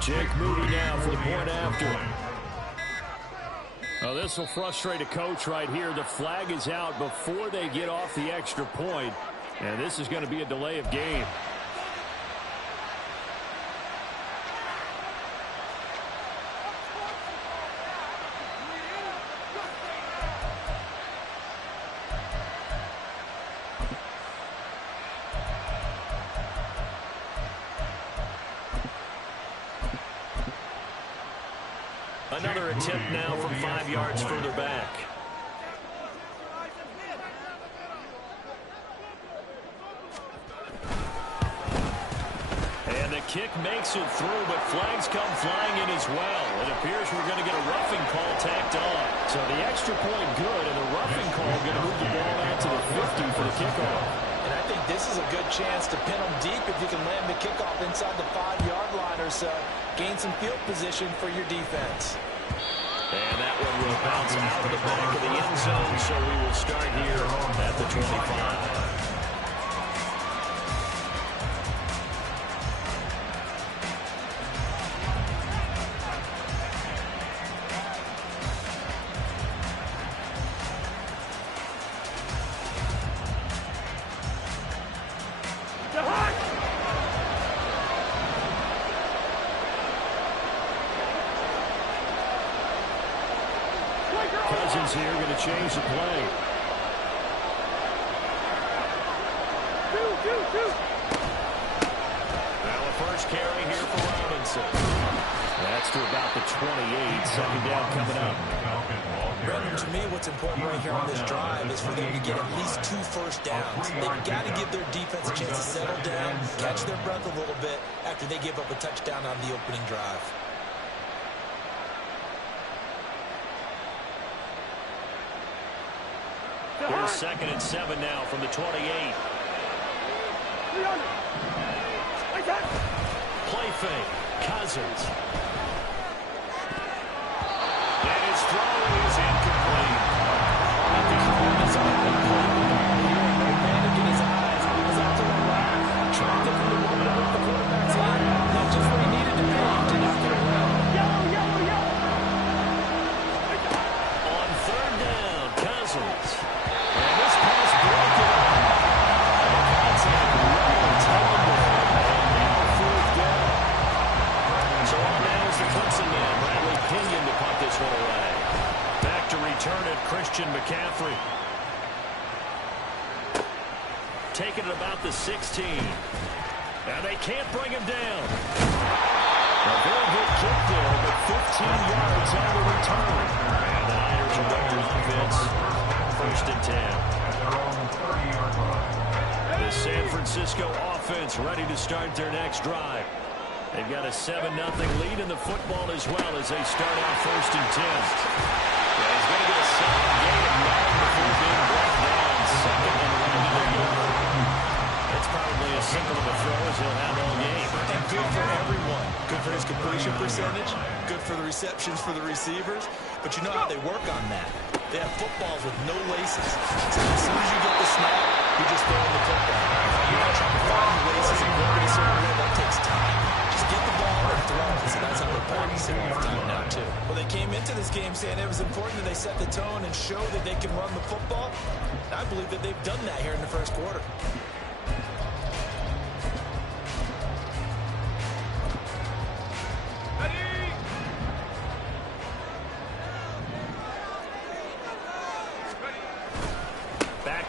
Jake Moody now for the point after. Oh, this will frustrate a coach right here. The flag is out before they get off the extra point, and this is going to be a delay of game. Another attempt now from 5 yards further back. And the kick makes it through, but flags come flying in as well. It appears we're going to get a roughing call tacked on. So the extra point good, and the roughing call going to move the ball out to the 50 for the kickoff. And I think this is a good chance to pin them deep if you can land the kickoff inside the 5-yard line or so. Gain some field position for your defense. And that one will bounce out of the back of the end zone, so we will start here at the 25. Cousins here going to change the play. Now a first carry here for Robinson. That's to about the 28. Second down coming up. Brendan, to me, what's important right here on this drive is for them to get at least 2 first downs. They've got to give their defense a chance to settle down, catch their breath a little bit after they give up a touchdown on the opening drive. Here's 2nd and 7 now from the 28. Play fake. Cousins. And his throw is incomplete. I think he wanted his own play. No panic in his eyes. He was out to the right. Tracked it from the moment of the quarterback's hand. Not just where he needed to be to knock it away. On 3rd down, Cousins. And this pass broken up. Contact really terrible. And now 4th down. So on now is the Clemson man, Bradley Pinion, to punt this one away. Back to return it, Christian McCaffrey. Taking it about the 16. Now they can't bring him down. A very good kick there, but 15 yards on the return. And the Niners are back to offense. 1st and 10. The San Francisco offense ready to start their next drive. They've got a 7-0 lead in the football as well as they start out 1st and 10. Yeah, he's going to get a solid gain of 9 before being brought down. 2nd and 11. It's probably as simple of a throw as he'll have all game. And good for everyone. Good for his completion percentage. Good for the receptions for the receivers. But you know how they work on that. They have footballs with no laces. So as soon as you get the snap, you just throw in the football. You're not trying to find the laces and work it a certain way. That takes time. Just get the ball and throw it. So that's how they're practicing all the time now, too. Well, they came into this game saying it was important that they set the tone and show that they can run the football. I believe that they've done that here in the 1st quarter.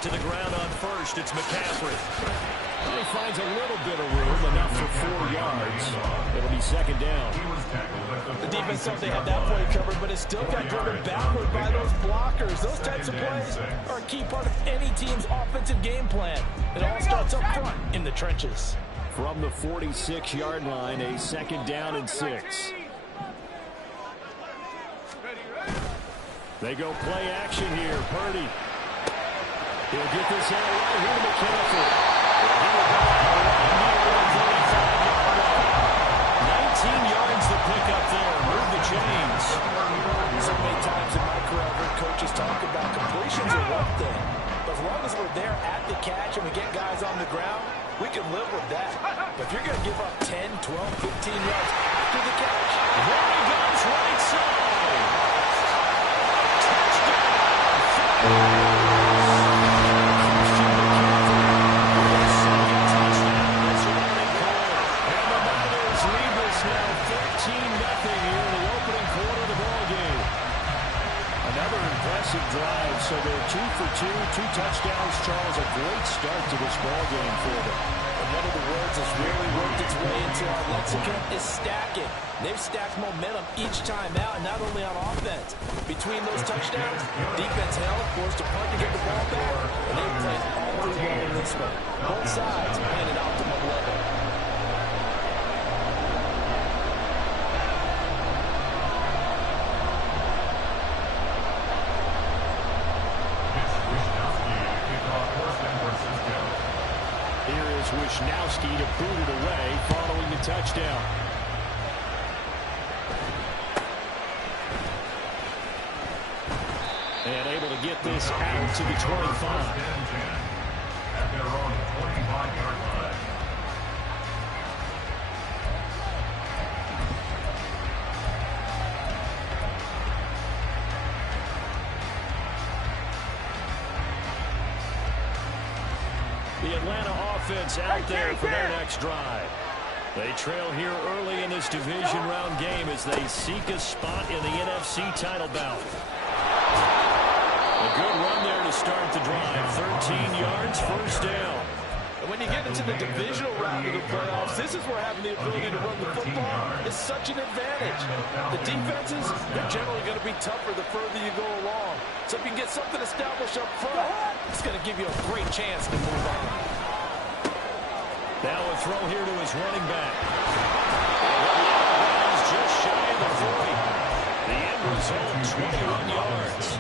To the ground on 1st, it's McCaffrey. He finds a little bit of room, enough for 4 yards. It'll be 2nd down. The defense thought they had that play covered, but it still got driven backward by those blockers. Those types of plays are a key part of any team's offensive game plan. It all starts up front in the trenches. From the 46-yard line, a 2nd down and 6. They go play action here. Purdy. He'll get this out right here to McCaffrey. He will go out right near the 35-yard line. 19 yards to pick up there. Move the chains. So many times in my career, I've heard coaches talk about completions are one thing. But as long as we're there at the catch and we get guys on the ground, we can live with that. But if you're going to give up 10, 12, 15 yards after the catch, drive, so they're 2 for 2 touchdowns. Charles, a great start to this ball game for them. And one of the words that's really worked its way into our lexicon is stacking. They've stacked momentum each time out, and not only on offense. Between those touchdowns, defense held, forced to punt to get the ball back, and they played all three well in this one. Both sides playing at optimum level. Wishnowski to boot it away following the touchdown. And able to get this out to the 25. At their own 25-yard line. The Atlanta offense out there for their next drive. They trail here early in this division round game as they seek a spot in the NFC title bout. A good run there to start the drive. 13 yards, first down. And when you get into the divisional round of the playoffs, this is where having the ability to run the football is such an advantage. The defenses, they're generally going to be tougher the further you go along. So if you can get something established up front, it's going to give you a great chance to move on. Now a throw here to his running back. Just shy of the 40. The end result, 21 yards.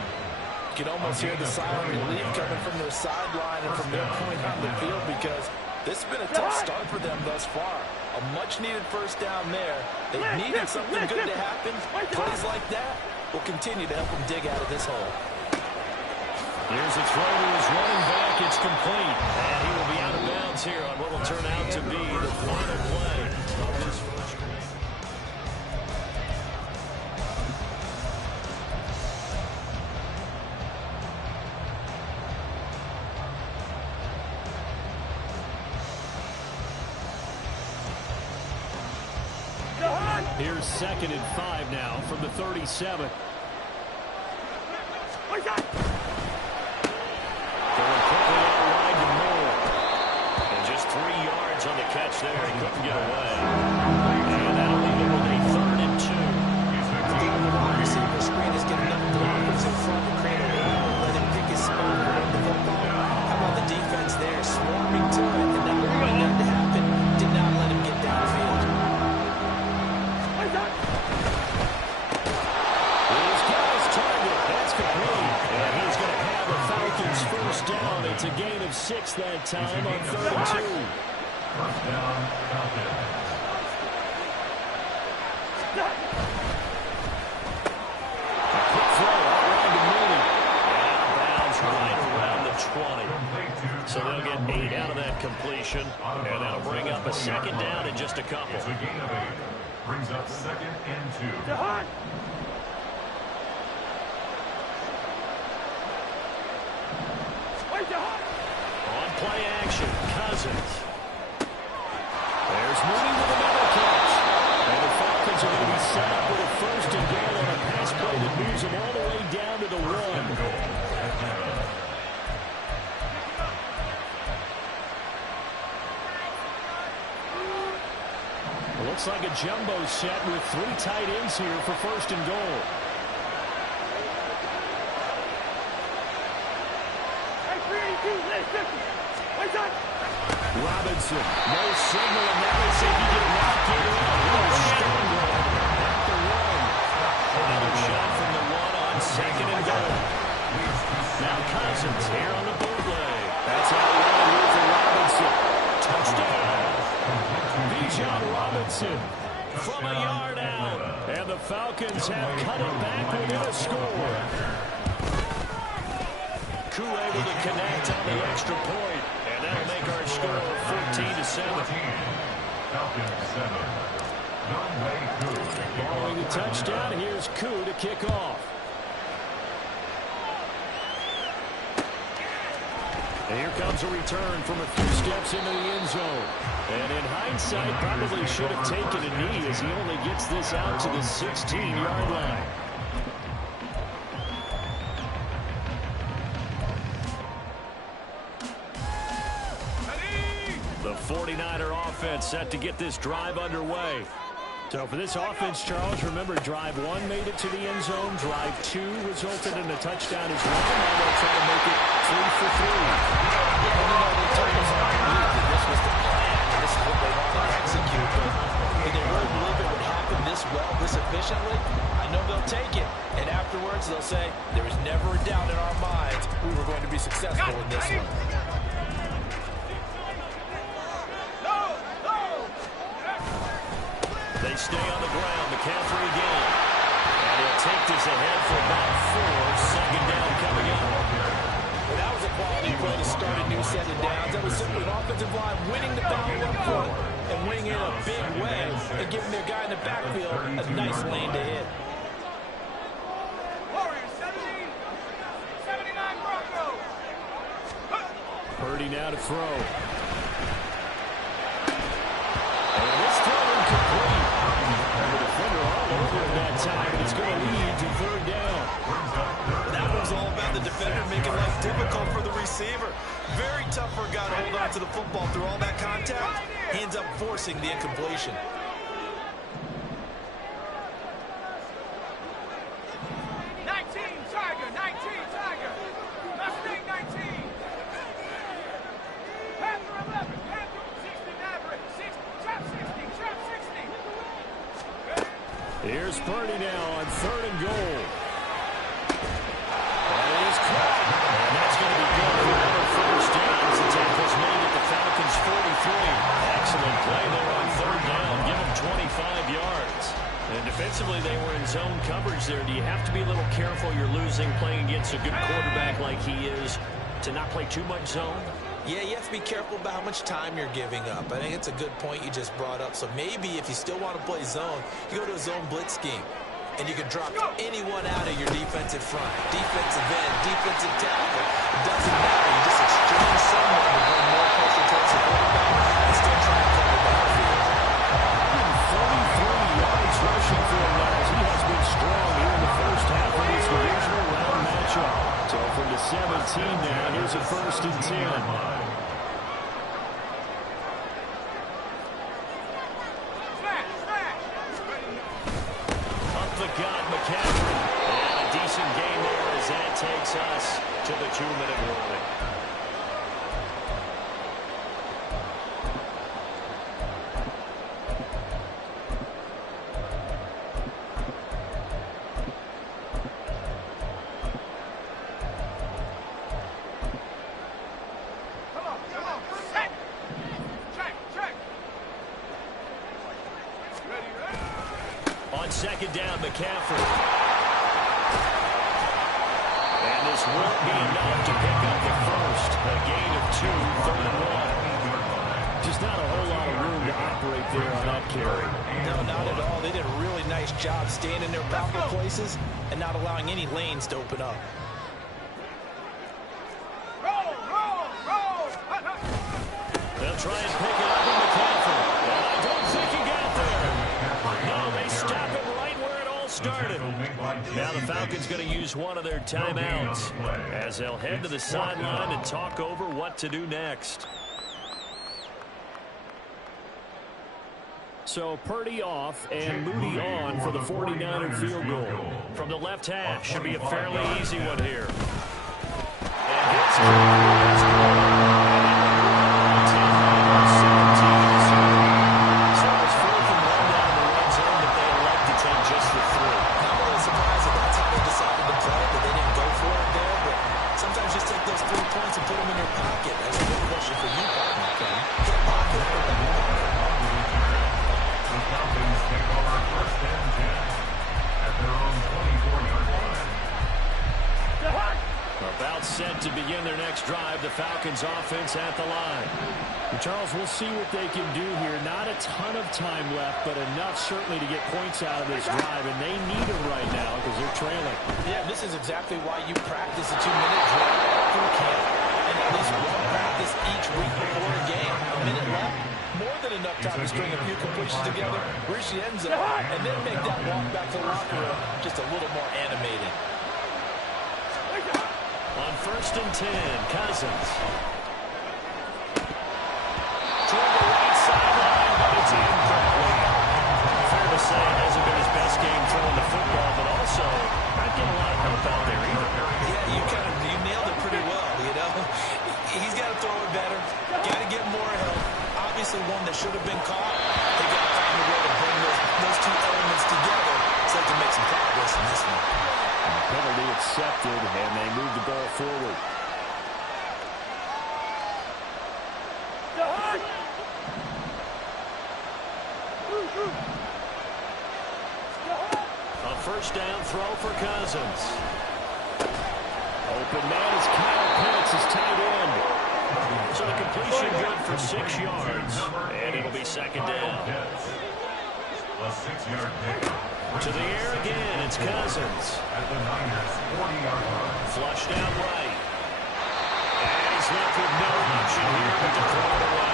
You can almost hear the silent relief coming from their sideline and from their point on the field because this has been a tough start for them thus far. A much-needed first down there. They needed something good to happen. Plays like that will continue to help them dig out of this hole. Here's a throw to his running back. It's complete. And he will be out of bounds here on what will turn out to be the final play of this first quarter. Here's 2nd and 5 now from the 37. Going quickly out wide to Moore. And just 3 yards on the catch there. He couldn't get away. And that'll leave him with a 3rd and 2. The wide receiver screen is getting enough blockers in front to create a wall and let him pick his spot around the football. How about the defense there, swarming to it and not allowing that to happen? Did not let him get downfield. First down. It's a gain of 6 that time on 3rd and 2. First down, Falcons. A quick throw all around to Mooney. And out of bounds right around the 20. So they'll get 8 out of that completion. And that'll bring up a 2nd down in just a couple. It's a gain of 8. Brings up 2nd and 2. On play action, Cousins. There's Mooney with another catch. And the Falcons are going to be set up with a 1st and goal on a pass play that moves them all the way down to the 1. It looks like a jumbo set with 3 tight ends here for 1st and goal. Robinson, no signal, and now they say he did not get it out. What a strong run at the 1. Another shot from the 1 on 2nd and goal. Now Cousins here on the bootleg. That's out wide for Robinson. Touchdown. Bijan Robinson from a yard out. And the Falcons have cut it back within a score. Koo able to connect on the extra point, and that'll make our score 14-7. Following the touchdown, here's Koo to kick off. And here comes a return from a few steps into the end zone. And in hindsight, probably should have taken a knee as he only gets this out to the 16-yard line. offense set to get this drive underway. So for this offense, Charles, remember, drive 1 made it to the end zone. Drive 2 resulted in a touchdown as well. Now they'll try to make it 3 for 3. Yeah, they told us all week that this was the plan, and this is what they wanted to execute. But did they really believe it would happen this well, this efficiently? I know they'll take it, and afterwards they'll say, there was never a doubt in our minds we were going to be successful in this one. They stay on the ground. McCaffrey again. And he'll take this ahead for about 4. Second down coming up. Well, that was a quality play to start a new set of downs. That was simply an offensive line winning the battle up front and winning in a big way and giving their guy in the backfield a nice lane to hit. Purdy now to throw. And this throw incomplete. The defender all over at that time, and it's going to lead to third down. That was all about the defender making life difficult for the receiver. Very tough for a guy to hold on to the football through all that contact. He ends up forcing the incompletion. Here's Purdy now on 3rd and goal. That is caught. And that's going to be good for another first down as the tackle's made at the Falcons' 43. Excellent play there on 3rd down. Give them 25 yards. And defensively, they were in zone coverage there. Do you have to be a little careful you're losing playing against a good quarterback like he is to not play too much zone? Yeah, you have to be careful about how much time you're giving up. I think it's a good point you just brought up. So maybe if you still want to play zone, you go to a zone blitz scheme. And you can drop anyone out of your defensive front. Defensive end, defensive tackle. It doesn't matter. You just exchange someone to bring more pressure towards the quarterback and still try to cover the backfield. 43 yards rushing for him now as he has been strong here in the first half of this divisional round matchup. So from the 17 now, here's a 1st and 10. McCaffrey. And a decent game there as that takes us to the 2-minute warning. On 2nd down, McCaffrey. And this won't be enough to pick up the first. A gain of 2, 3rd and 1. Just not a whole lot of room to operate there on that carry. No, not at all. They did a really nice job staying in their proper places and not allowing any lanes to open up. They'll try and pick it up with McCaffrey. And I don't think he got there. No, they stop it right where it all started. Now the Falcons going to use one of their timeouts as they'll head to the sideline and talk over what to do next. So Purdy off and Moody on for the 49er field goal. From the left hash, should be a fairly easy one here. And it's set to begin their next drive. The Falcons offense at the line. Charles, we'll see what they can do here. Not a ton of time left, but enough certainly to get points out of this drive, and they need them right now because they're trailing. Yeah, this is exactly why you practice a 2-minute drill through camp and at least one practice each week before a game. A minute left, more than enough time to string a few completions together, reach the end zone, and then make that walk back to the locker room just a little more animated. On 1st and 10, Cousins. Toward the right sideline. intercepted, and they move the ball forward. A first down throw for Cousins. Open man is Kyle Pitts, his tight end. So the completion good for 6 yards, and it'll be second down. A 6-yard pickup. To the air again, it's Cousins. At the Niners' 40-yard line. Flushed out right. And he's left with no option here but to throw it away.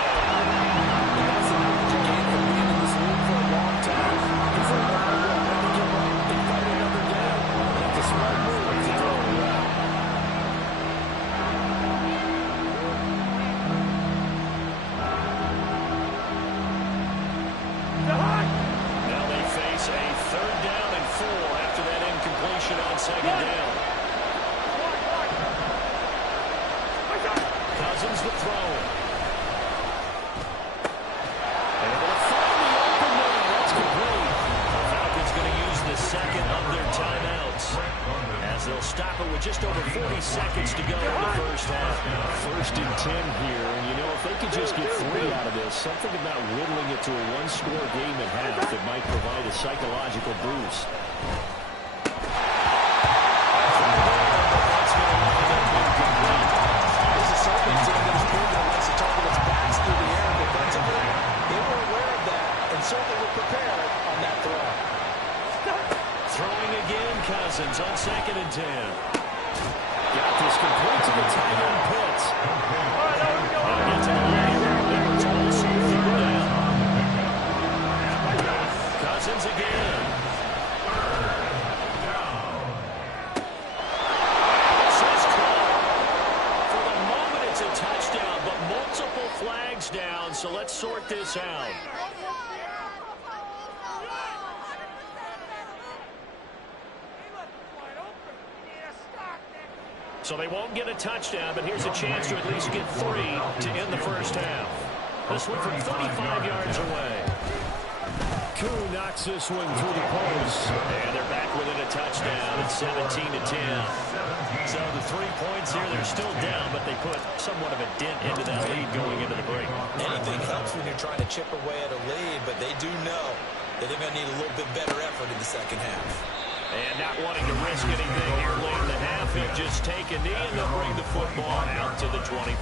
That's the knowledge you gain from being in this league for a long time. He's like, no matter what, when they give up, they fight another down. That's a smart move to throw it away. Now they face a 3rd down and 4 after that incompletion on 2nd down. Cousins the throw. Able to find the open man. That's complete. The Falcons going to use the second of their timeouts as they'll stop it with just over 40 seconds to go in the first half. 1st and 10 here, and you know, if they could just get 3 out of this, something about whittling it to a 1-score game at half that might provide a psychological boost. This is certainly a team that has proven it likes to target its backs through the air defensively. They were aware of that and certainly were prepared on that throw. Throwing again, Cousins on 2nd and 10. Got this complete to the tight end Pitts. They'll get to the line. It's also 3rd down. Cousins again. This is caught. For the moment, it's a touchdown, but multiple flags down, so let's sort this out. So they won't get a touchdown, but here's a chance to at least get 3 to end the first half. This one from 35 yards away. Koo knocks this one through the post. And they're back within a touchdown at 17 to 10. So the 3 points here, they're still down, but they put somewhat of a dent into that lead going into the break. Anything helps when you're trying to chip away at a lead, but they do know that they're going to need a little bit better effort in the second half. And not wanting to risk anything here late in the half, they just take a knee and they'll bring the football out to the 25.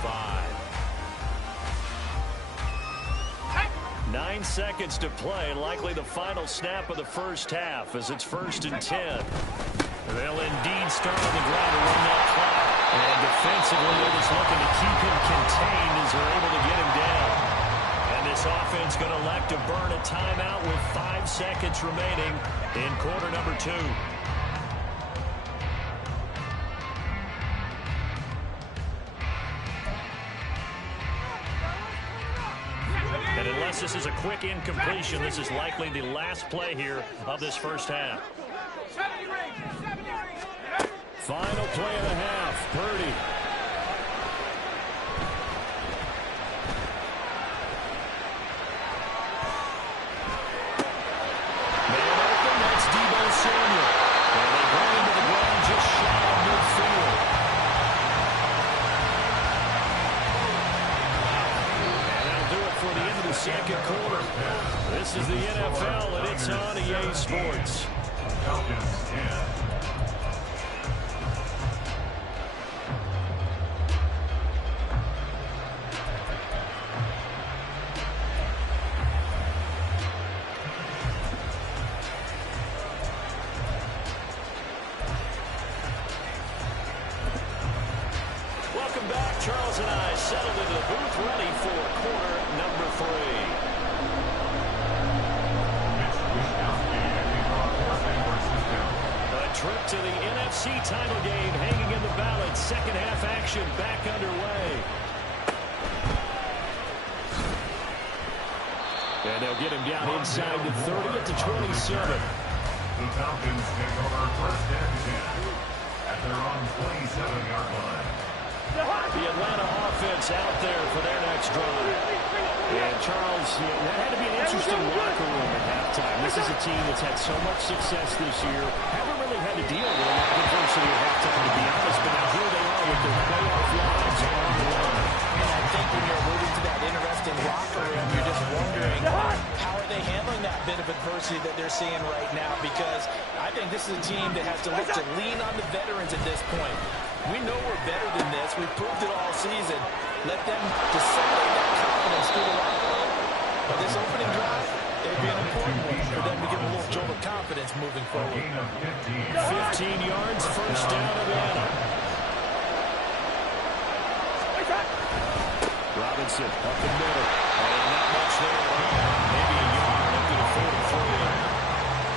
9 seconds to play, likely the final snap of the first half as it's 1st and 10. They'll indeed start on the ground to run that clock. And defensively, they're just looking to keep him contained as they're able to get him down. And this offense going to elect to burn a timeout with 5 seconds remaining in quarter number 2. And unless this is a quick incompletion, this is likely the last play here of this first half. Final play of the half, Purdy. Man open, that's Deebo Samuel. And they bring him to the ground just shy of midfield. And that'll do it for the end of the second quarter. This is the NFL, and it's on EA Sports. Falcons 10. Welcome back. Charles and I settled into the booth ready for quarter number 3. A trip to the NFC title game hanging in the balance. Second half action back underway. And they'll get him down inside the 30 at the 27. The Falcons take over 1st and 10 at their own 27-yard line. The Atlanta offense out there for their next drive. And Charles, that had to be an interesting locker room at halftime. This This is a team that's had so much success this year. Haven't really had to deal with a lot of adversity at halftime, to be honest. But now here they are with their playoff lives on the line. And I think when you're moving to that interesting locker room, you're just wondering how are they handling that bit of adversity that they're seeing right now? Because I think this is a team that has to look to lean on the veterans at this point. We know we're better than this. We've proved it all season. Let them disseminate that confidence through the locker room. But this opening drive, it'll be an important one for them to give a little jolt of confidence moving forward. 15 yards, first down, Atlanta. Robinson up the middle. And not much there. Maybe a yard up to the 44.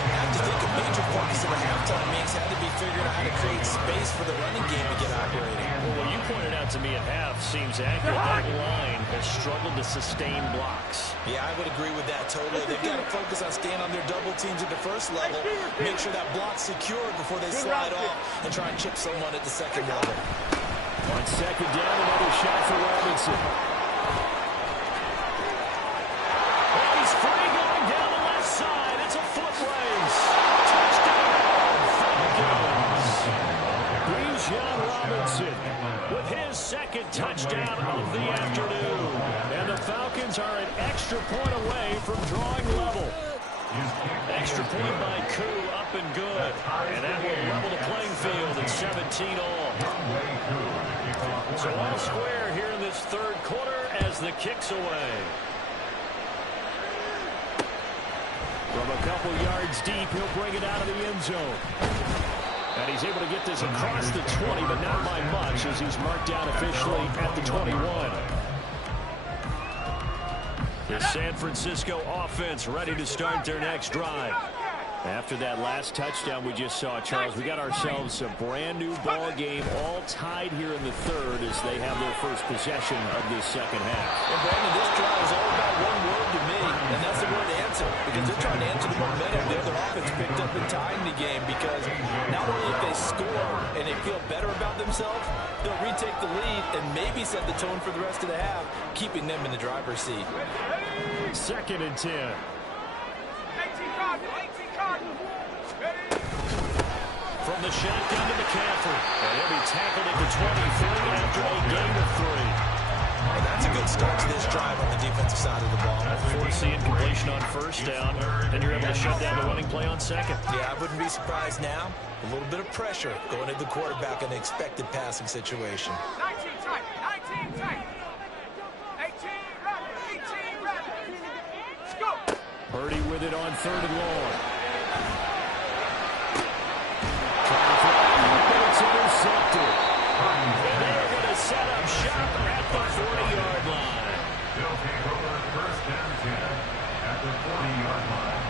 I have to think a major focus in the halftime means had to be figuring out how to create space for the running game to get operating. Well, what you pointed out to me at half seems accurate. That line has struggled to sustain blocks. Yeah, I would agree with that totally. They've got to focus on staying on their double teams at the first level, make sure that block's secure before they slide off and try and chip someone at the second level. On second down, another shot for Robinson. Oh, he's free going down the left side. It's a foot race. Touchdown, Falcons. Bijan Robinson with his second touchdown of the afternoon. And the Falcons are an extra point away from drawing level. Extra point by Koo, up and good. And that will level the playing field at 17 all. So all square here in this third quarter as the kick's away. From a couple yards deep, he'll bring it out of the end zone. And he's able to get this across the 20, but not by much as he's marked down officially at the 21. The San Francisco offense ready to start their next drive. After that last touchdown we just saw, Charles, we got ourselves a brand new ball game, all tied here in the third as they have their first possession of this second half. And Brandon, this drive is all about one word to me, and that's the word answer. Because they're trying to answer the momentum the other offense picked up in tying the game. Because not only if they score and they feel better about themselves, they'll retake the lead and maybe set the tone for the rest of the half, keeping them in the driver's seat. Second and 10. From the shotgun to McCaffrey. And he'll be tackled at the 23 after a gain of 3. And that's a good start to this drive on the defensive side of the ball. Force the incompletion on first down, and you're able to shut down the running play on second. Yeah, I wouldn't be surprised now. A little bit of pressure going at the quarterback in the expected passing situation. 19 tight, 19 tight. 18 right, 18 right. Go. Purdy with it on third and long. It's intercepted. And they're going to set up shop at the 40-yard line. They'll take over first and 10 at the 40-yard line.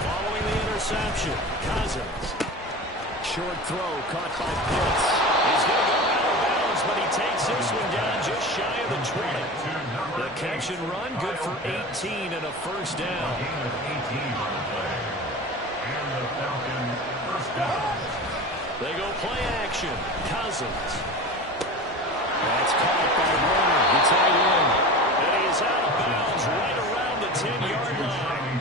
Following the interception, Cousins. Short throw caught by Pitts. He's going to go out of bounds, but he takes this one down just shy of the 20. The catch and run, good for 18 and a first down. Gain of 18 on the play. And the Falcons first down. They go play action. Cousins. That's caught by Warner, the tight end. And he is out of bounds right around the 10-yard line.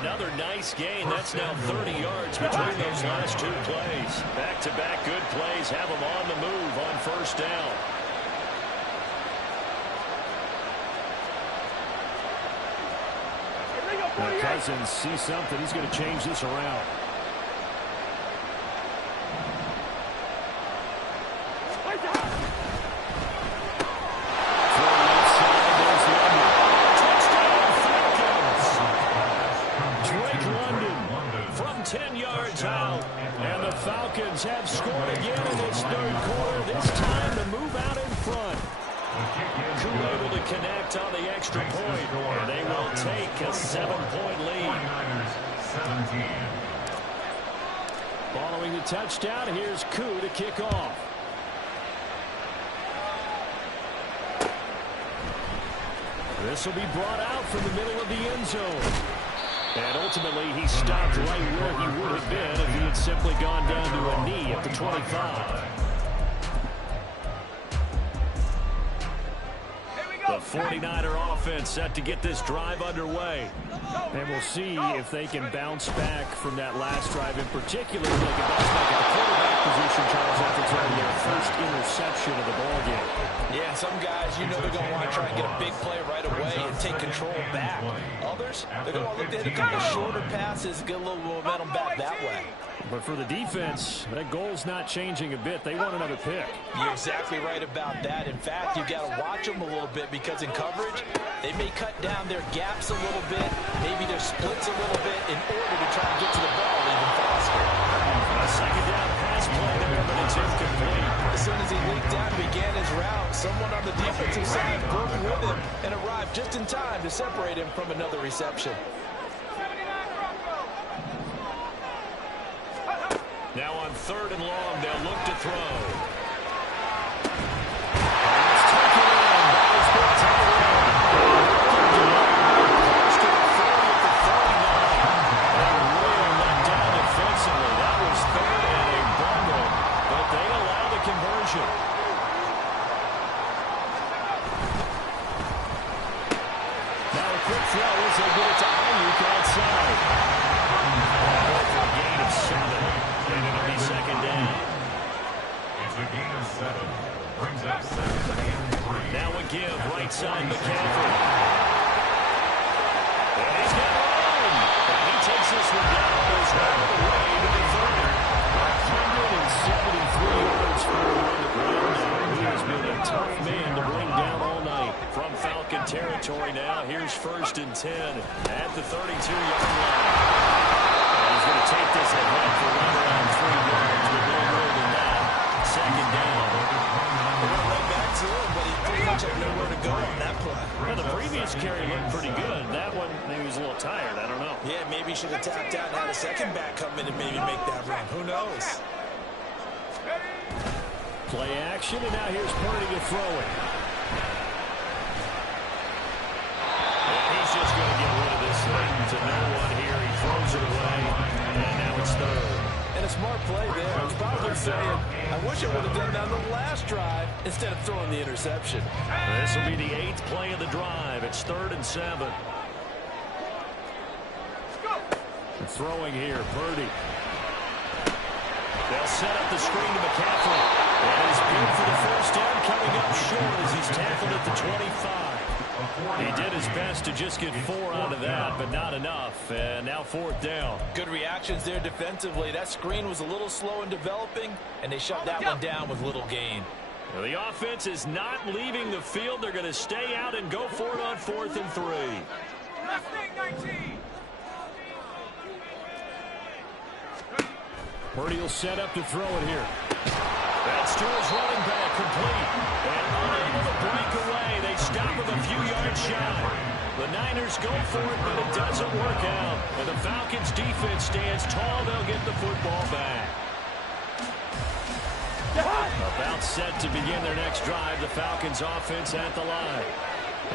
Another nice gain. That's now 30 yards between those last two plays. Back-to-back good plays have them on the move on first down. Now Cousins sees something. He's going to change this around. From 10 yards out, and the Falcons have scored again in this third quarter, this time to move out in front. Koo able to connect on the extra point, and they will take a 7-point lead. Following the touchdown, here's Koo to kick off. This will be brought out from the middle of the end zone. And ultimately, he stopped right where he would have been if he had simply gone down to a knee at the 25. 49er offense set to get this drive underway. And we'll see if they can bounce back from that last drive in particular. If they can bounce back at the quarterback position, Charles, after throwing their first interception of the ballgame. Yeah, and some guys, you know they're going to want to try and get a big play right away and take control back. Others, they're going to look to hit a couple shorter passes, get a little momentum back that way. But for the defense, that goal's not changing a bit. They want another pick. You're exactly right about that. In fact, you've got to watch them a little bit because in coverage, they may cut down their gaps a little bit, maybe their splits a little bit in order to try and get to the ball even faster. A second down pass play there, but it's incomplete. As soon as he leaked down and began his route, someone on the defensive side broke with him and arrived just in time to separate him from another reception. Now on 3rd and long, they'll look to throw. Now a quick throw as they get it to Ayuk outside. For a gain of 7, and it'll be second down. It's a gain of 7. Brings up 2nd and 3. Now a give, right side McCaffrey. And he's got it on. And he takes this one down almost right away to the 30. 173 yards for a run to ground. He has been a tough man to bring down all night. From Falcon territory now, here's 1st and 10 at the 32-yard line. And he's going to take this ahead for right around 3 yards with no more than that. Second down. They're going to run back to him, but he pretty much had nowhere to go on that play. Well, the previous carry looked pretty good. That one, maybe he was a little tired. I don't know. Yeah, maybe he should have tapped out and had a second back come in and maybe make that run. Who knows? Play action, and now here's Purdy to throw it. And he's just going to get rid of this thing to no one here. He throws it away, and now it's 3rd. And a smart play there. He's probably saying, I wish I would have done that on the last drive instead of throwing the interception. This will be the 8th play of the drive. It's 3rd and 7. And throwing here, Purdy. They'll set up the screen to McCaffrey. And he's good for the first down, coming up short as he's tackled at the 25. He did his best to just get 4 out of that, but not enough. And now 4th down. Good reactions there defensively. That screen was a little slow in developing, and they shut that one down with little gain. Well, the offense is not leaving the field. They're going to stay out and go for it on 4th and 3. Left wing 19. Purdy will set up to throw it here. That's to his running back, complete. And unable to break away. They stop him a few yards shy. The Niners go for it, but it doesn't work out. And the Falcons' defense stands tall. They'll get the football back. About set to begin their next drive. The Falcons' offense at the line.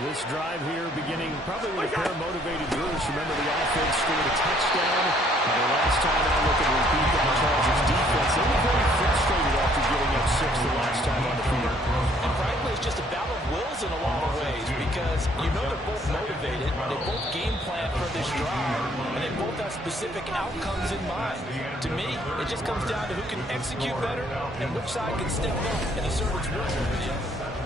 This drive here beginning probably with a pair of motivated groups. Remember, the offense scored a touchdown. And the last time I look at repeat that Chargers defense, they were very frustrated after giving up 6 the last time on the field. And frankly, it's just a battle of wills in a lot of ways because you know they're both motivated. They both game plan for this drive, and they both have specific outcomes in mind. To me, it just comes down to who can execute better and which side can step up and assert its will over the other.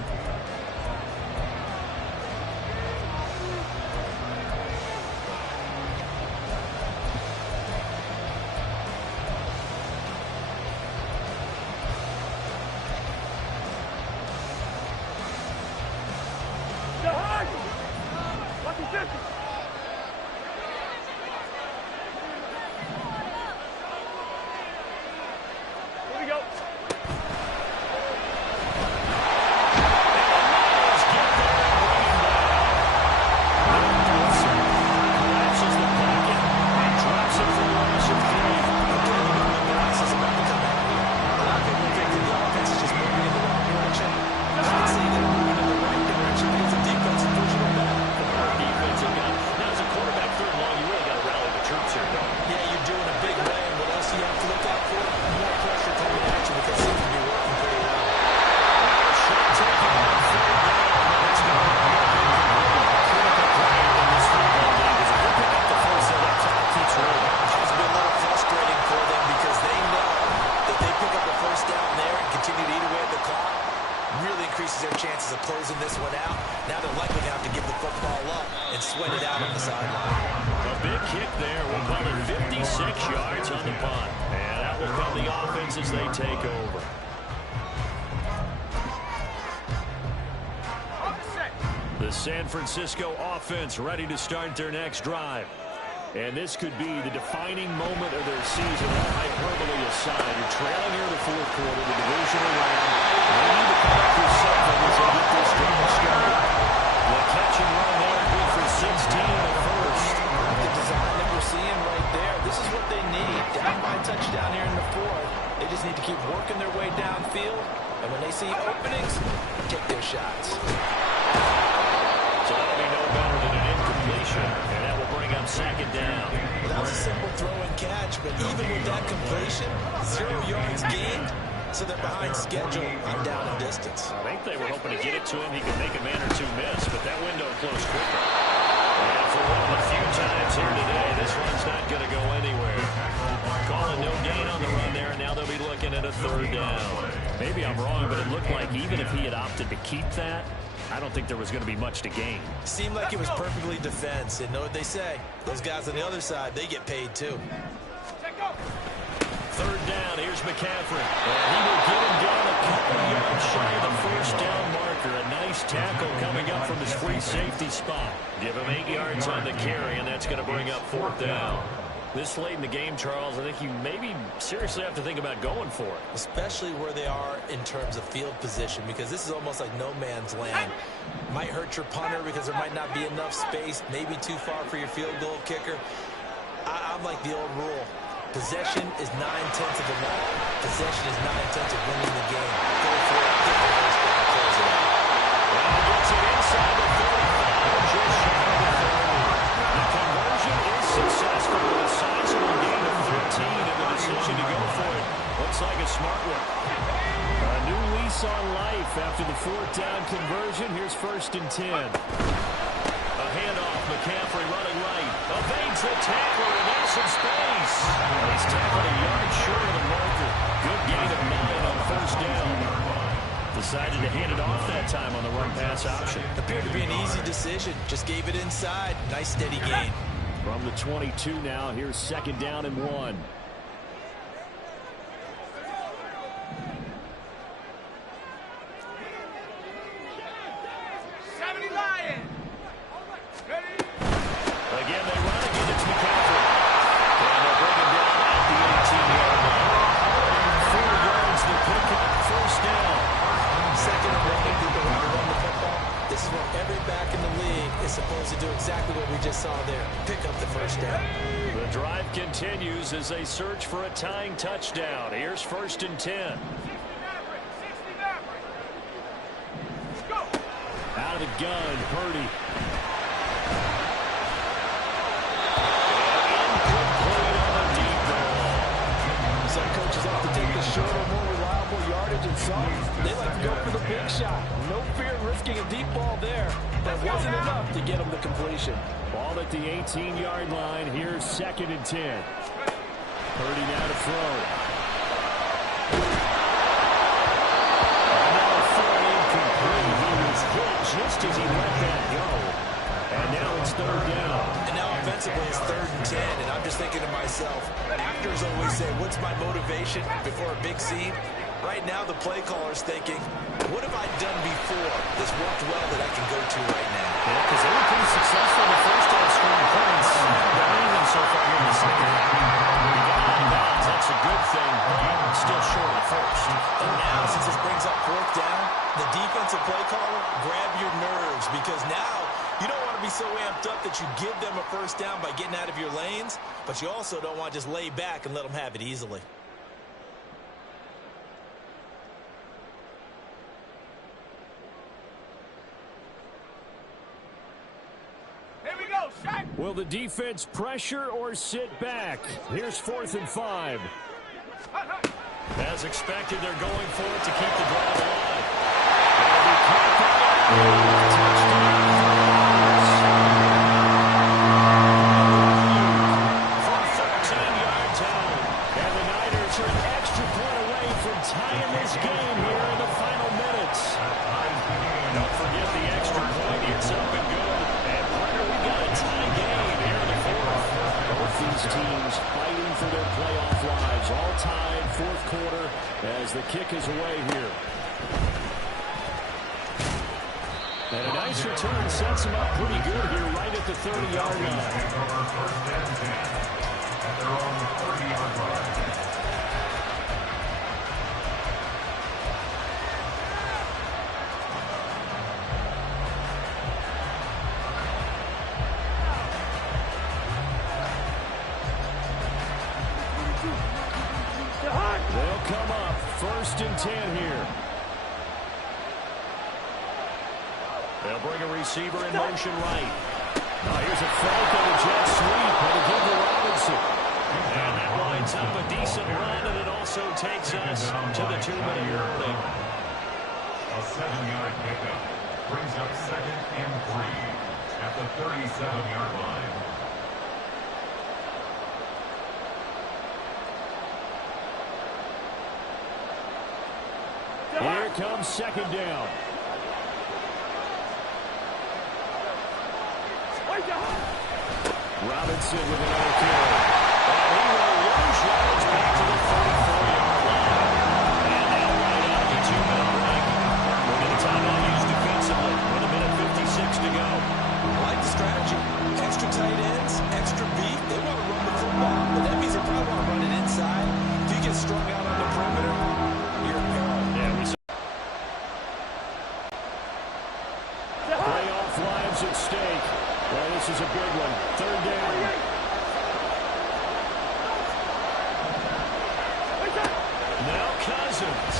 increases their chances of closing this one out. Now they're likely to have to give the football up and sweat it out on the sideline. A big kick there. We'll call it 56 yards on the punt. And that will come the offense as they take over. The San Francisco offense ready to start their next drive. And this could be the defining moment of their season. Hyperbole aside, you're trailing here in the fourth quarter, the divisional round. They need to come up with something as they get this drive started. The catch and run there, good for 16 in the first. The design that we're seeing right there, this is what they need. Down by touchdown here in the fourth. They just need to keep working their way downfield. And when they see openings, take their shots. So that'll be no better than an incompletion. And that will bring up second down. Well, that was a simple throw and catch, but even with that completion, 0 yards gained, so they're behind schedule on down and distance. I think they were hoping to get it to him. He could make a man or two miss, but that window closed quicker. And for one of the few times here today, this run's not going to go anywhere. Calling no gain on the run there, and now they'll be looking at a third down. Maybe I'm wrong, but it looked like even if he had opted to keep that, I don't think there was going to be much to gain. Seemed like it was perfectly defense. And know what they say. Those guys on the other side, they get paid too. Third down, here's McCaffrey. And he will get him down a couple of yards shy of the first down marker. A nice tackle coming up from his free safety spot. Give him 8 yards on the carry, and that's going to bring up fourth down. This late in the game, Charles, I think you maybe seriously have to think about going for it. Especially where they are in terms of field position, because this is almost like no man's land. Might hurt your punter because there might not be enough space, maybe too far for your field goal kicker. I'm like the old rule. Possession is 9/10 of the ball. Possession is 9/10 of winning the game. Go for it. Get the first down. Close it out. And he gets it inside the 35. Just shy of the 30. The conversion is successful with a sizable gain of 13, and the decision to go for it looks like a smart one. A new lease on life after the fourth down conversion. Here's first and 10. A handoff, McCaffrey running right. Evades the tackler, and there's some space. He's tackled a yard short of the marker. Good gain of 9 on first down. Decided to hand it off that time on the run-pass option. Appeared to be an easy decision. Just gave it inside. Nice steady gain. From the 22 now, here's second down and 1. Again, they run again. It's McCaffrey. And they'll bring him down at the 18-yard line. 4 yards to pick up first down. Second and 1, they need to run the football. This is what every back in the league is supposed to do, exactly what we just saw there. Pick up the first down. The drive continues as they search for a tying touchdown. Here's first and 10. Out of the gun, Purdy. Some coaches have to take the shorter, more reliable yardage, and some they like to go for the big shot. No fear of risking a deep ball there. That wasn't enough to get them the completion. Ball at the 18-yard line. Here's second and 10. Purdy now to throw. Another throw incomplete. He was hit just as he let that go. And now it's third down. And now offensively it's 3rd and 10, and I'm just thinking to myself, actors always say, what's my motivation before a big scene? Right now the play caller's thinking, what have I done before that's worked well that I can go to right now? Yeah, because they were pretty successful in the first half scoring points. Not anything so far here in the second half. He got out of bounds. That's a good thing, but still short of the first. And now, since this brings up 4th down, the defensive play caller, grab your nerves, because now you don't want to be so amped up that you give them a first down by getting out of your lanes, but you also don't want to just lay back and let them have it easily. Here we go, Shaq. Will the defense pressure or sit back? Here's 4th and 5. As expected, they're going for it to keep the drive alive. From 13 yards out. And the Niners are an extra point away from tying this game here in the final minutes. Steelers fighting for their playoff lives. All tied, fourth quarter, as the kick is away here. And a nice return sets them up pretty good here right at the 30-yard line. At their own 30-yard line. They'll come up 1st and 10 here. They'll bring a receiver in motion right. Now here's a fake on a jet sweep. That'll give to Robinson. And that lines up a decent run, and it also takes us to the 2-minute warning. A 7-yard pickup brings up 2nd and 3 at the 37-yard line. Here comes 2nd down. Robinson with another carry. And he will lose yards back to the 34-yard line. And now right out of the 2-minute break. We're going to timeout used defensively with 1:56 to go. I like the strategy. Extra tight ends, extra beef. They want to run the football, but that means they probably want to run it inside. If you get strung out on the perimeter, you're in peril. Yeah, we saw playoff lives at stake. Well, this is a big one. 3rd down. Now Cousins.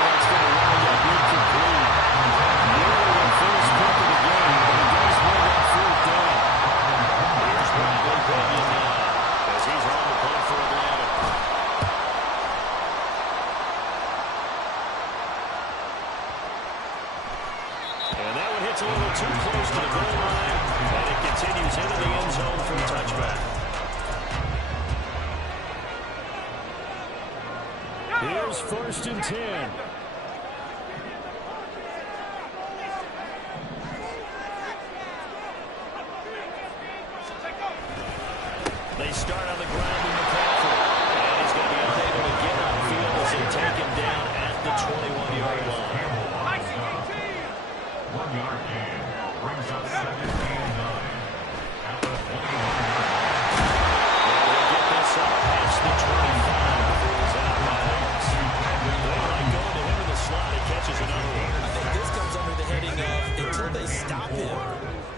That's going to wind up incomplete. Nearly the first pick of the game, but he does bring up 4th down. Here's Bradley Pinion now, as he's on the punt for Atlanta. And that one hits a little too close to the goal line, and it continues into the end zone for a touchback. Here's 1st and 10. They start on the ground in McCaffrey, and he's going to be unable to get upfield as they take him down at the 21-yard line. 1-yard gain brings up 2nd and 9 at the 20-yard line. They'll get this up past the 25 before he's out of bounds. They like going to him in the slot. He catches another one. I think this comes under the heading of until they stop him,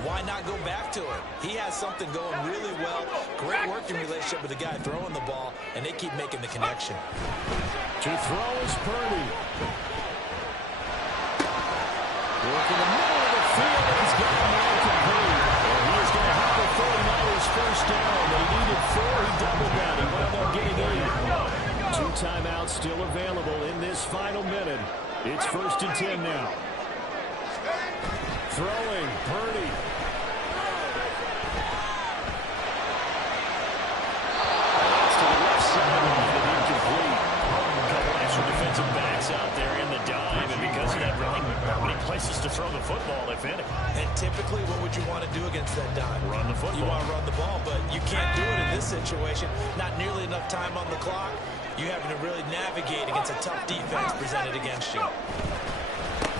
why not go back to it? He has something going really well. Great working relationship with the guy throwing the ball, and they keep making the connection. To throw is Purdy. Work in the middle of the field, and he's got a man complete. And he is going to have the 49ers first down. They needed 4. He doubled that. He wound up getting 8. 2 timeouts still available in this final minute. It's 1st and 10 now. Throwing, Purdy. That's to the left sideline and incomplete. A couple extra defensive backs out there in the dime, and because of that, really not many places to throw the football, if any. And typically, what would you want to do against that dime? Run the football. You want to run the ball, but you can't do it in this situation. Not nearly enough time on the clock. You having to really navigate against a tough defense presented against you.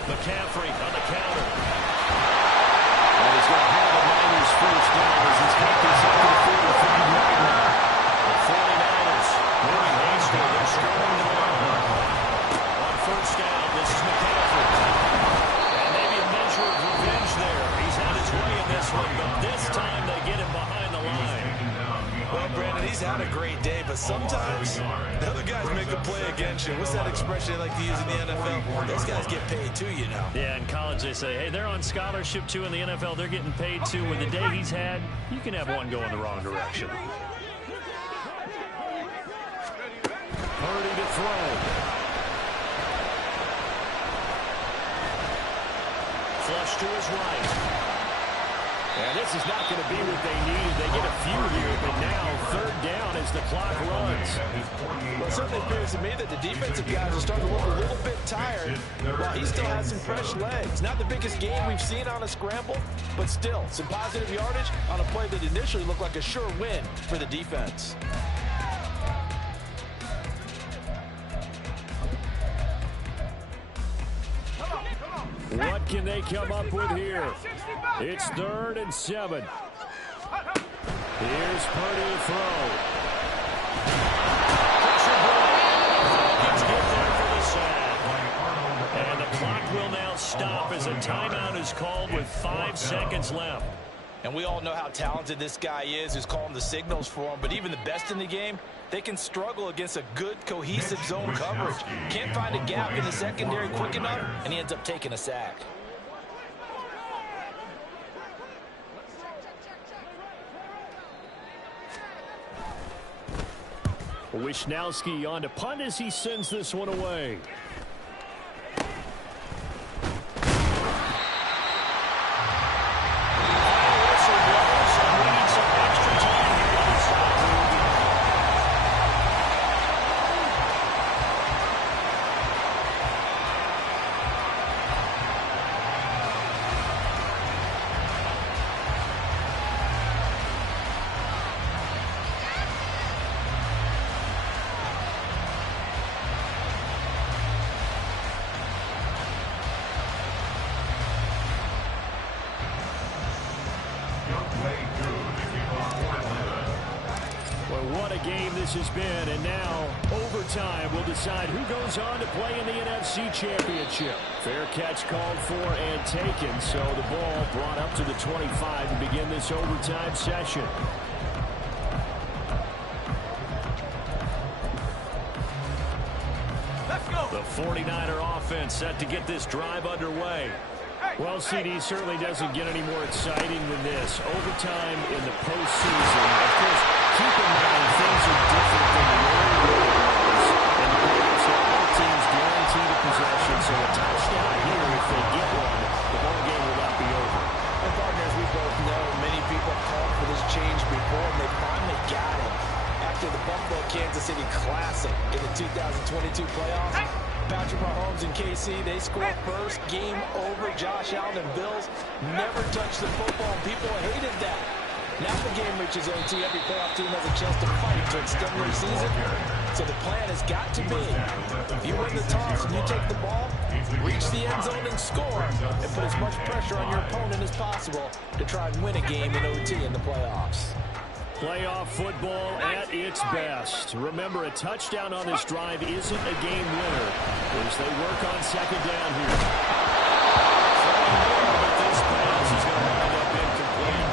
McCaffrey on the counter. And he's going to have the Niners first down as he's got this up to the 45-yard line. The 49ers moving hastily. They're scoring the ball. On 1st down, this is McCaffrey. And maybe a measure of revenge there. He's had his way in this one, but this time they get him behind the line. Well, Brandon, he's had a great day, but sometimes the other guys make a play against you. What's that expression they like to use in the NFL? Those guys get paid too, you know. Yeah, in college they say, hey, they're on scholarship too. In the NFL, they're getting paid too. With the day he's had, you can have one go in the wrong direction. Purdy to throw. Flush to his right. And this is not going to be what they needed. They get a few here, but now 3rd down as the clock runs. Well, certainly appears to me that the defensive guys are starting to look a little bit tired while he still has some fresh legs. Not the biggest game we've seen on a scramble, but still some positive yardage on a play that initially looked like a sure win for the defense. What can they come up with here? It's 3rd and 7. Here's Purdy to throw. Gets hit there for the sack. And the clock will now stop as a timeout is called with 5 seconds left. And we all know how talented this guy is who's calling the signals for him, but even the best in the game, they can struggle against a good, cohesive zone coverage. Can't find a gap in the secondary quick enough, and he ends up taking a sack. Wisnowski on to punt as he sends this one away. This has been, and now overtime will decide who goes on to play in the NFC Championship. Fair catch called for and taken, so the ball brought up to the 25 to begin this overtime session. Let's go. The 49er offense set to get this drive underway. Well, CD certainly doesn't get any more exciting than this. Overtime in the postseason. Of course, keep in mind things are different than the early was. And the players have both teams guaranteed a possession, so a touchdown here, if they get one, the ball game will not be over. And partners, we both know many people called for this change before, and they finally got it. After the Buffalo-Kansas City Classic in the 2022 playoffs, Patrick Mahomes and KC, they scored first. Game over. Josh Allen and Bills never touched the football, and people hated that. Now the game reaches OT. Every playoff team has a chance to fight to extend their season. So the plan has got to be, if you win the toss and you take the ball, reach the end zone and score, and put as much pressure on your opponent as possible to try and win a game in OT in the playoffs. Playoff football at its best. Remember, a touchdown on this drive isn't a game winner as they work on second down here. But this pass is going to wind up incomplete.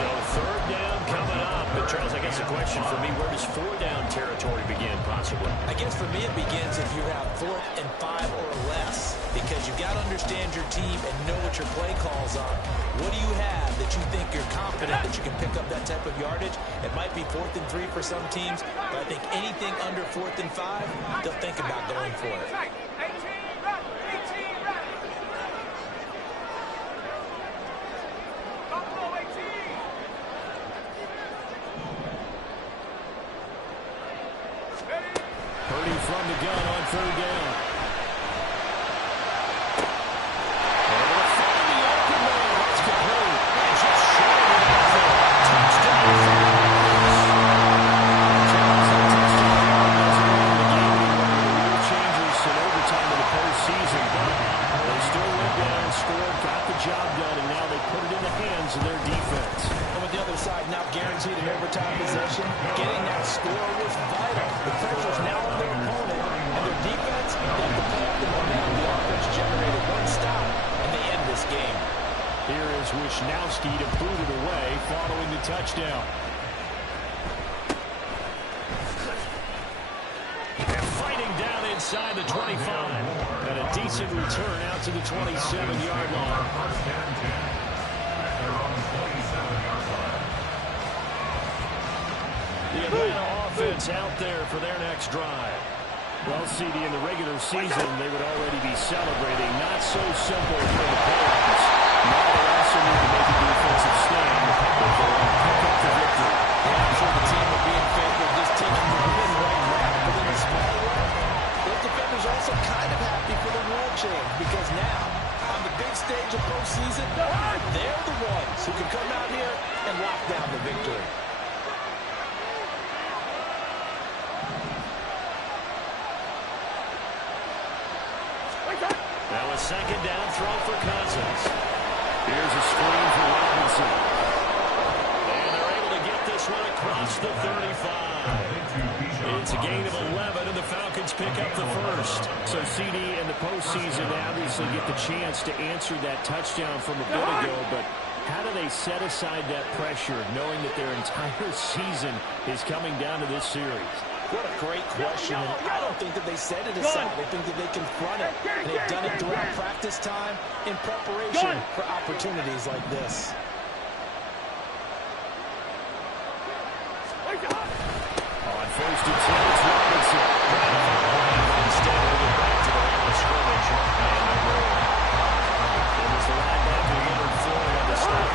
So 3rd down coming up. But Charles, I guess the question for me, where does 4-down territory begin possibly? I guess for me it begins if you have 4th and 5 or less, because you've got to understand your team and know what your play calls are. What do you have that you think you're confident that you can pick up that type of yardage? It might be 4th and 3 for some teams, but I think anything under 4th and 5, they'll think about going for it. 18 ready. Buffalo 18. Purdy from the gun on 3rd down. Guaranteed an overtime possession. Getting that score was vital. The pressure's now on their opponent, and their defense, they have to play up the momentum the offense generated. One stop, and they end this game. Here is Wisnowski to boot it away following the touchdown. And fighting down inside the 25. And a decent return out to the 27-yard line. The Atlanta offense out there for their next drive. Well, CD, in the regular season, they would already be celebrating. Not so simple for the playoffs. Now they also need to make a defensive stand if they want to pick up the victory. I'm sure the team will be in favor of just taking the win right now, but in this change because now, on the big stage of postseason, they're the ones who can come out here and lock down the victory. Now a second down throw for Cousins. Here's a screen for Robinson. And they're able to get this one across the 35. It's a gain of 11, and the Falcons pick up the first. So CD in the postseason obviously get the chance to answer that touchdown from a bit ago, but how do they set aside that pressure knowing that their entire season is coming down to this series? What a great question. And I don't think that they set it aside. I think that they confront it. And they've done it throughout practice time in preparation for opportunities like this. On first and 10, it's Robinson. Instead, we'll get back to the line of scrimmage. And they're rolling. It was the linebacker, Leonard Floyd, on the stop.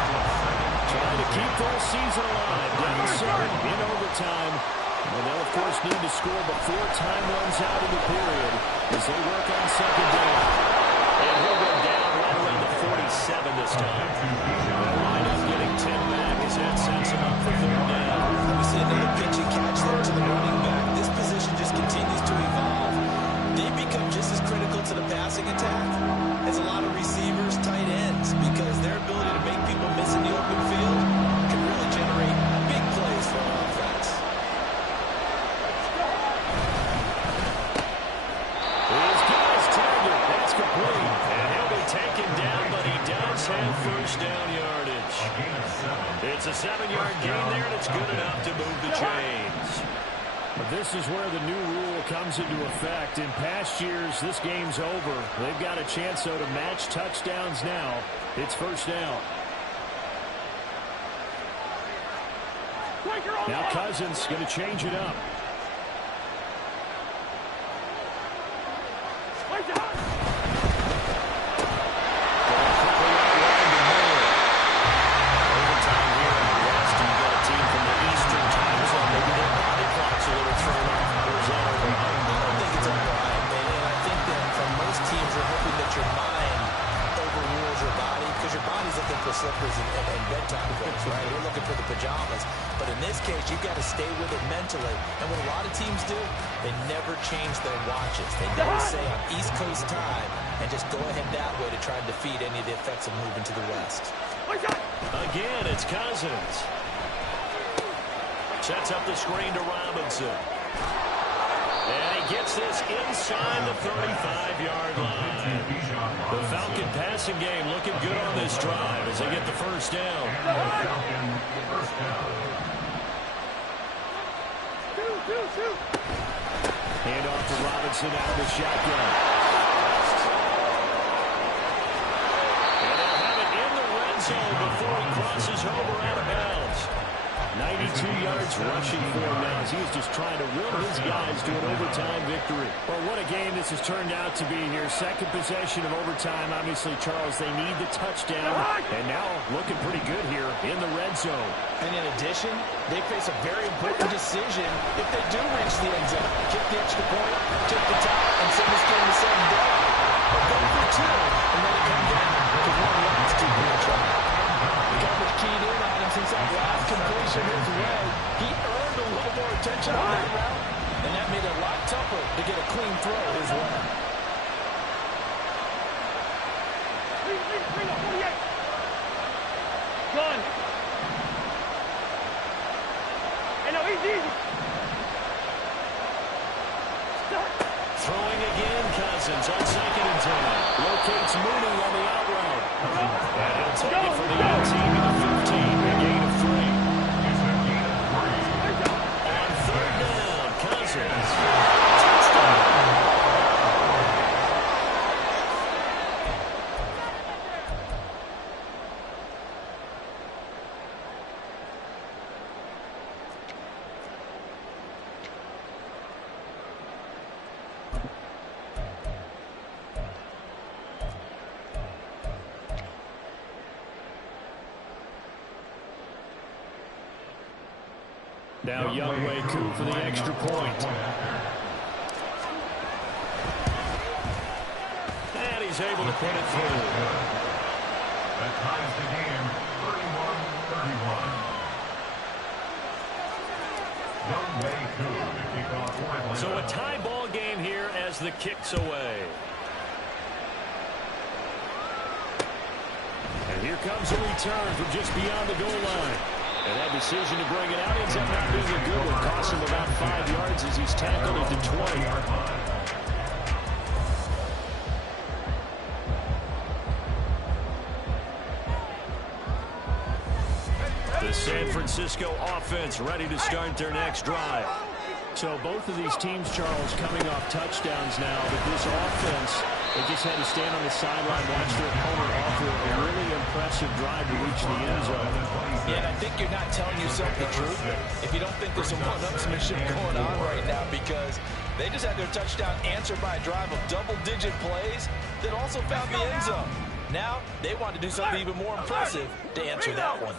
Trying to keep their season alive. Down 7 in overtime. And they'll, of course, need to score before time runs out in the period as they work on second down. And he'll go down right around the 47 this time. They'll wind up getting 10 back as that sets him up for third down. We see another pitch and catch there to the running back. This position just continues to evolve. They become just as critical to the passing attack as a lot of receivers, tight ends, because their ability to make people miss in the open field can really generate big plays for an offense. His guy's target. That's complete. And he'll be taken down, but he does have first down yardage. It's a 7-yard gain there, and it's good enough to move the chains. But this is where the new rule comes into effect. In past years, this game's over. They've got a chance, though, to match touchdowns now. It's first down. Now Cousins going to change it up. Slippers and bedtime clothes, right? We're looking for the pajamas. But in this case, you've got to stay with it mentally. And what a lot of teams do, they never change their watches. They never say on East Coast time and just go ahead that way to try and defeat any of the effects of moving to the West. Again, it's Cousins. Sets up the screen to Robinson. And he gets this inside the 35-yard line. The Falcon passing game looking good on this drive as they get the first down. Hand off to Robinson out of the shotgun. And they'll have it in the red zone before he crosses over out of bounds. 92 yards rushing for him now as he is just trying to will his guys to an overtime victory. Well, what a game this has turned out to be here. Second possession of overtime. Obviously, Charles, they need the touchdown. And now looking pretty good here in the red zone. And in addition, they face a very important decision if they do reach the end zone. Kick the extra point, take the top, and send this game to 7 down. Or go for 2 and let it come down to one last 2-point try. Coverage keyed in on him since that last completion his way. He earned a little more attention on that route, and that made it a lot tougher to get a clean throw his way. Gun. And now he's easy. Throwing again, Cousins on second and 10. Locates Mooney on the out route. And he'll take it from the out team to the 15. A gain of 3. On third down, Cousins. Touchdown. Now Youngway coup for the extra point. And he he's able to put it through. That ties the game 31-31. So a tie ball game here as the kick's away. And here comes a return from just beyond the goal line. And that decision to bring it out ends up not being a good one. Cost him about 5 yards as he's tackled at the 20. The San Francisco offense ready to start their next drive. So both of these teams, Charles, coming off touchdowns now, but this offense, they just had to stand on the sideline, watch their opponent offer a really impressive drive to reach the end zone. Yeah, and I think you're not telling yourself the truth if you don't think there's some one-upsmanship going on right now, because they just had their touchdown answered by a drive of double-digit plays that also found the end zone. Now, they want to do something even more impressive to answer that one.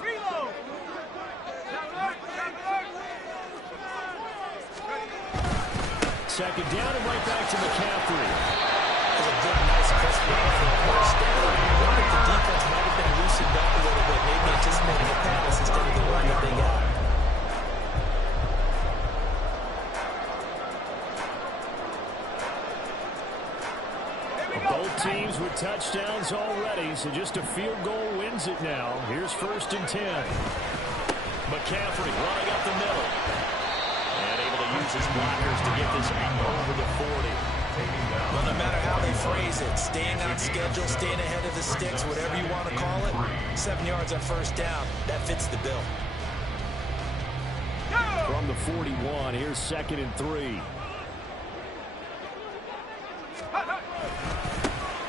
Second down and right back to McCaffrey. It was a good, nice, crisp run for a first down. I think the defense might have been loosened up a little bit, maybe anticipating a pass instead of the run that they got. Both teams with touchdowns already, so just a field goal wins it now. Here's 1st and 10. McCaffrey running up the middle. And able to use his blockers to get this over the 40. Well, no matter how they phrase it, staying on schedule, staying ahead of the sticks, whatever you want to call it, 7 yards on first down, that fits the bill. From the 41, here's 2nd and 3.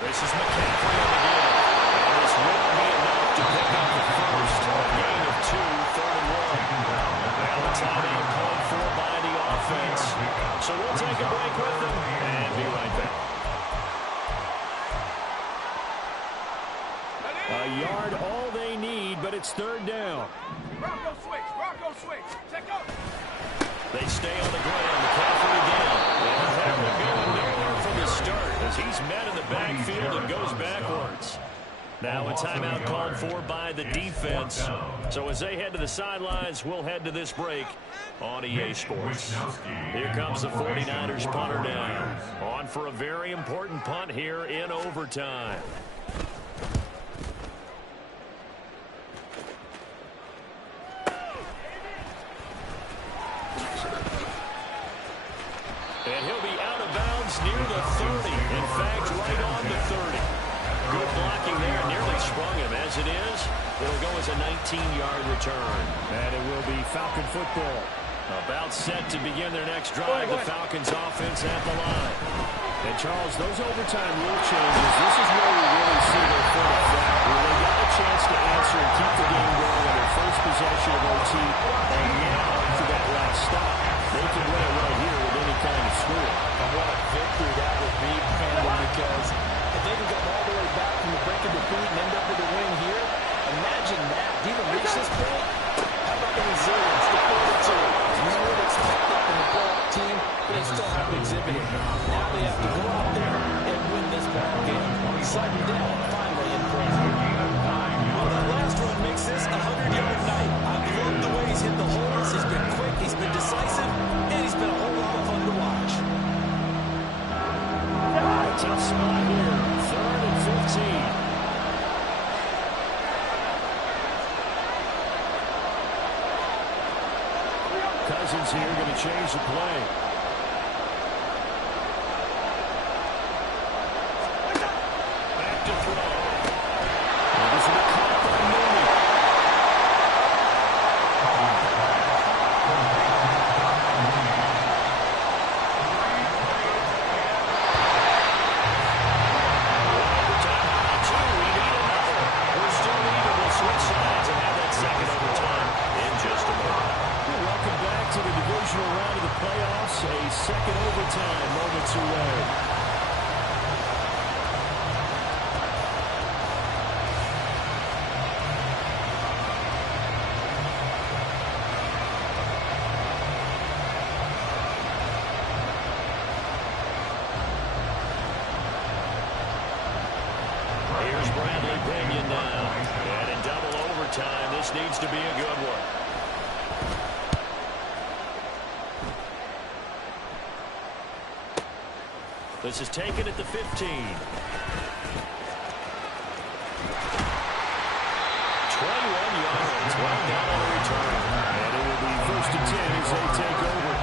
This is McCaffrey on the game. And this won't be enough to pick up the first. Gain of 2, 3rd and 1. Now the timeout called for by the offense. So we'll take a break with them and be right back. A yard all they need, but it's 3rd down. Bronco switch. Check out. They stay on the ground. McCaffrey again. And that one going nowhere from the start as he's met in the backfield and goes backwards. Now a timeout called for by the defense. So as they head to the sidelines, we'll head to this break on EA Sports. Here comes the 49ers punter down. On for a very important punt here in overtime. And he'll be out of bounds near the 30. In fact, right on the 30. Good blocking there. Nearly sprung him. As it is, it'll go as a 19-yard return. And it will be Falcon football. About set to begin their next drive. The Falcons offense at the line. And, Charles, those overtime rule changes, this is where we really see their full effect, where they got a chance to answer and keep the game going on their first possession of OT. And now, for that last stop, they can win it right here with any kind of score. And what a victory that would be, Brandon, because if they can come all the way back from the brink of defeat and end up with a win here, imagine that. To even reach this point, how about the resilience, the fortitude? You would expect that from a playoff team, but they still have to exhibit it. Now they have to go out there and win this ball game. Sudden death finally in play. Well, that last run makes this a 100-yard night. I've loved the way he's hit the holes. He's been quick, he's been decisive, and he's been a whole lot of fun to watch. A tough spot here. 3rd and 15. Cousins here going to change the play. Back to throw. And this will be caught by Mooney. We're still even. We'll switch sides and have that second overtime in just a moment. Welcome back to the divisional round of the playoffs. A second overtime moments away. Here's Bradley Pinion now. And in double overtime, this needs to be a good one. This is taken at the 15. 21 yards. Well down on the return. And it will be 1st and 10 as they take over.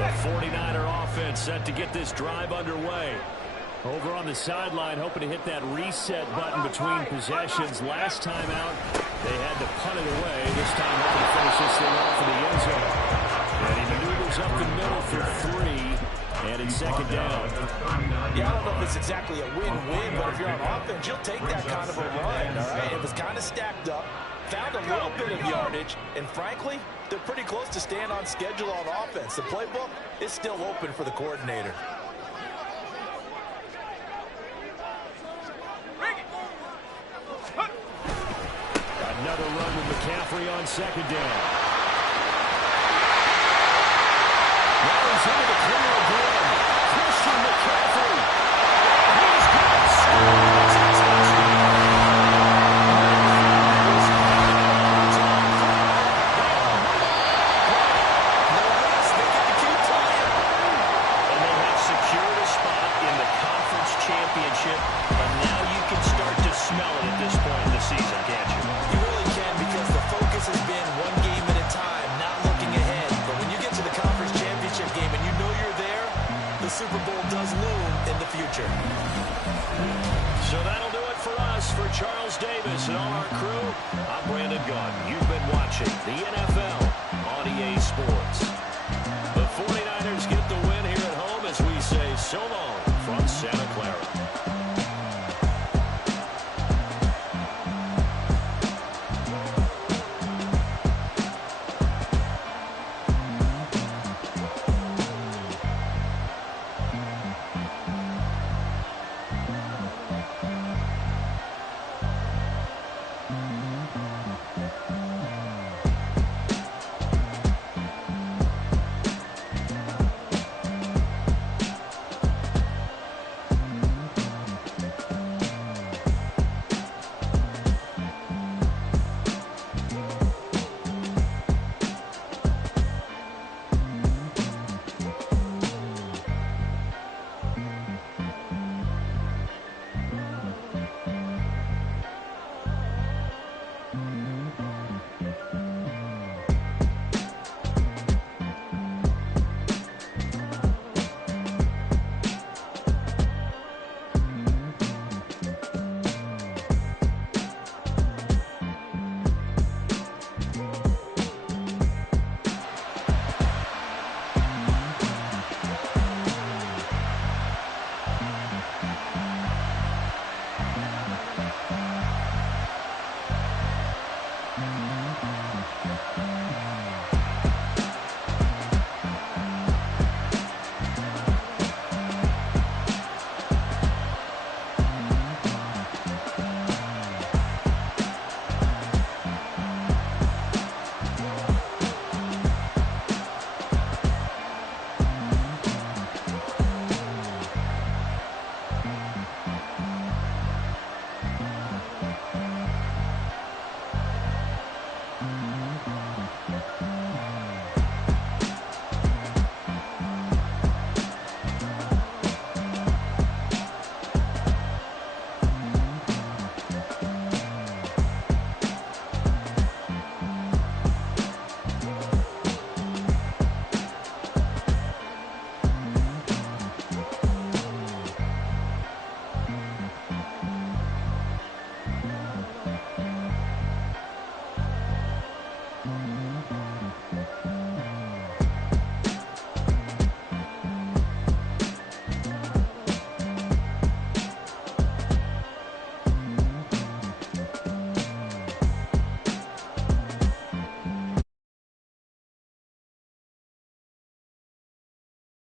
The 49er offense set to get this drive underway. Over on the sideline, hoping to hit that reset button between possessions. Last time out, they had to punt it away. This time, hoping to finish this thing off in the end zone. And he maneuvers up the middle for 3, and it's 2nd down. Yeah, I don't know if it's exactly a win-win, but if you're on offense, you'll take that kind of a run, all right? It was kind of stacked up, found a little bit of yardage, and frankly, they're pretty close to staying on schedule on offense. The playbook is still open for the coordinator. Another run with McCaffrey on 2nd down. Now he's into the clear again. Christian McCaffrey. He's got a and they have secured a spot in the conference championship, but now you can start to smell it at this point in the season, can't you? Has been one game at a time, not looking ahead. But when you get to the conference championship game and you know you're there, the Super Bowl does loom in the future. So that'll do it for us. For Charles Davis and all our crew, I'm Brandon Gaudin. You've been watching the NFL on EA Sports. The 49ers get the win here at home as we say so long from Santa Clara. Mm-hmm.